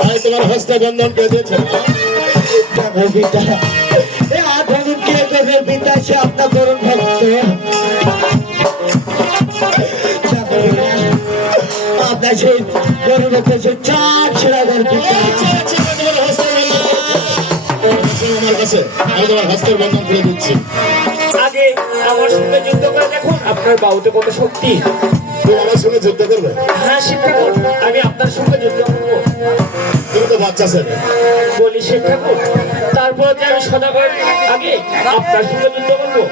ভাই তোমার হস্তে বন্ধন কে দিয়েছে? পিতা হাত ভাঙুন কে করবে পিতা, সে আপনার করুন ভক্ত। আপনার সেই গরু ভক্ত সে চার ছেড়া কর পিতা। আমার কাছে আমি তোমার হস্তের বন্ধন খুলে দিচ্ছি। আগে আমার সঙ্গে যুদ্ধ করে দেখুন আপনার বাহুতে কত শক্তি। তুমি আমার সঙ্গে যুদ্ধ করবে? হ্যাঁ শিব ঠাকুর, আমি আপনার সঙ্গে যুদ্ধ করবো। তুমি তো বাচ্চা ছেলে। বলি শিব ঠাকুর, তারপর যে আমি সদাগর আগে আপনার সঙ্গে যুদ্ধ করবো।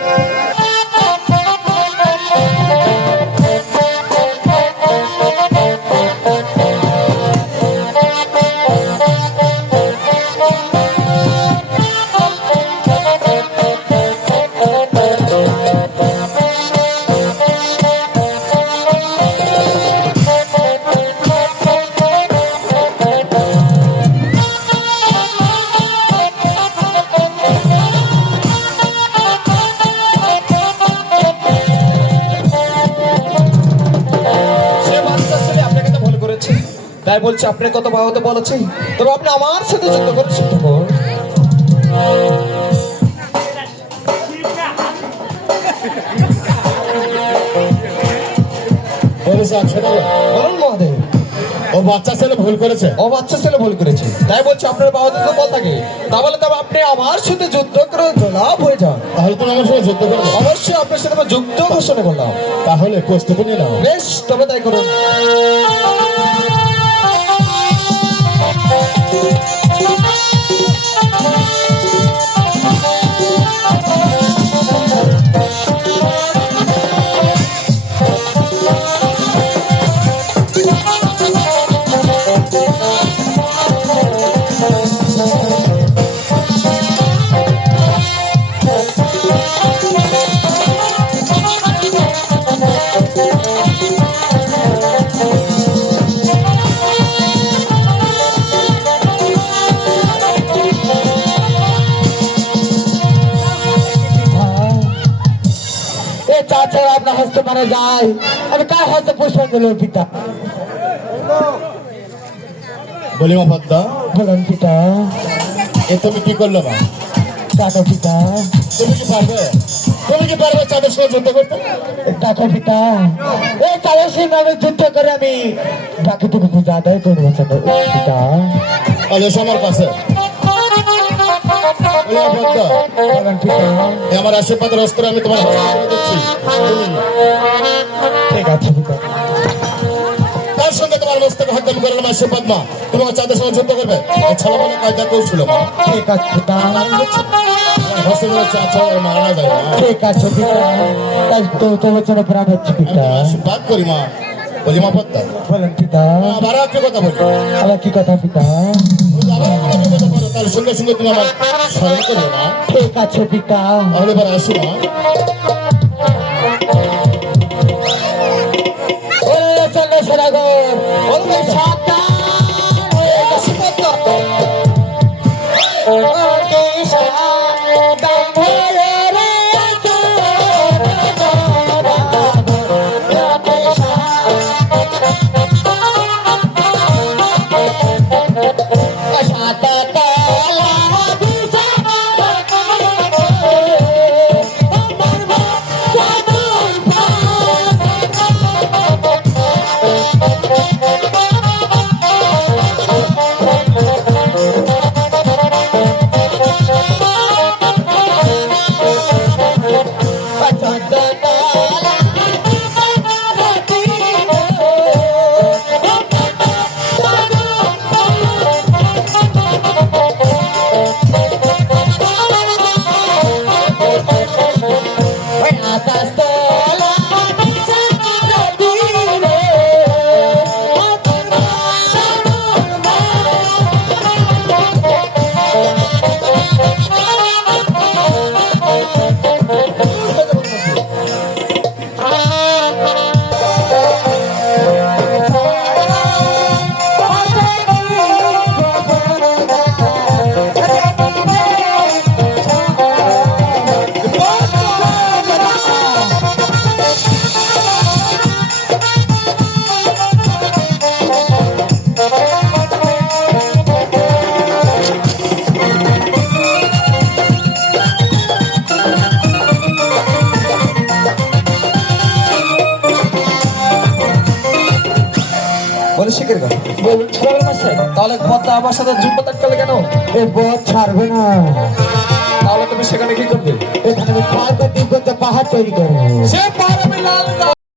তাই বলছি আপনার কত বাহতে বলেছি, তবে আপনি আমার সাথে যুদ্ধ করে শিখতে পারেন। বলুন মহাদেব। ও বাচ্চা ছেলে ভুল করেছে। ও বাচ্চা ছেলে ভুল করেছে, তাই বলছি আপনার বাহতে তো বল থাকে, তাহলে তবে আপনি আমার সাথে যুদ্ধ করে লাভ হয়ে যান। তাহলে তুমি আমার সঙ্গে যুদ্ধ করবে? অবশ্যই আপনার সাথে আমি যুদ্ধ ঘোষণা করলাম। তাহলে প্রস্তুতি নিয়ে নাও। বেশ, তবে তাই করুন। চাচা আপনার হস্তে মানে যায়, আমি কার হস্তে পুষ্প দিল পিতা? বলি মা পদ্মা, বলেন পিতা। এ তুমি কি করলো মা? ডাকো পিতা। তুমি কি পারবে? তুমি কি পারবে চাঁদের সঙ্গে যুদ্ধ করতে? ডাকো পিতা। এই চালের সঙ্গে আমি যুদ্ধ করে আমি বাকিটুকু পূজা আদায় করবো পিতা। তাহলে এসো আমার কাছে। বলি মা পদ্মা, বলেন পিতা। এই আমার আশীর্বাদের অস্ত্র আমি তোমার হস্তে তুলে দিচ্ছি। ঠিক আছে পিতা। তার সঙ্গে তোমার মস্তকে হাত করে নিলাম আশীর্বাদ মা। তুমি আমার চাঁদের সঙ্গে যুদ্ধ করবে। এই ছেলে বলে কায়দা কৌশল মা। ঠিক আছে পিতা। হস্তে দিলে চাচা আর মারা না যায় মা। ঠিক আছে পিতা। তাই তো তোমার জন্য প্রাণ হচ্ছে আমি পিতা। তোমার আশীর্বাদ করি মা। বলি মা পদ্মা, বলেন পিতা। আবার একটা কথা বলি। আবার কি কথা পিতা? আবার কোনো বিপদে পড়ো, তার সঙ্গে সঙ্গে তুমি আমার স্মরণ করবে মা। ঠিক আছে পিতা। তাহলে এবার আসি মা। চন্দ্রশেখর সাবধান হয়ে গেছে পদ্মা। তাহলে পদ্মা আমার সাথে যুদ্ধ করলে কেন? এই পথ ছাড়বে না। তাহলে তুমি সেখানে কি করবে? এখানে আমি পাহাড় তৈরি করতে পাহাড় তৈরি করবো। সে পাহাড়ে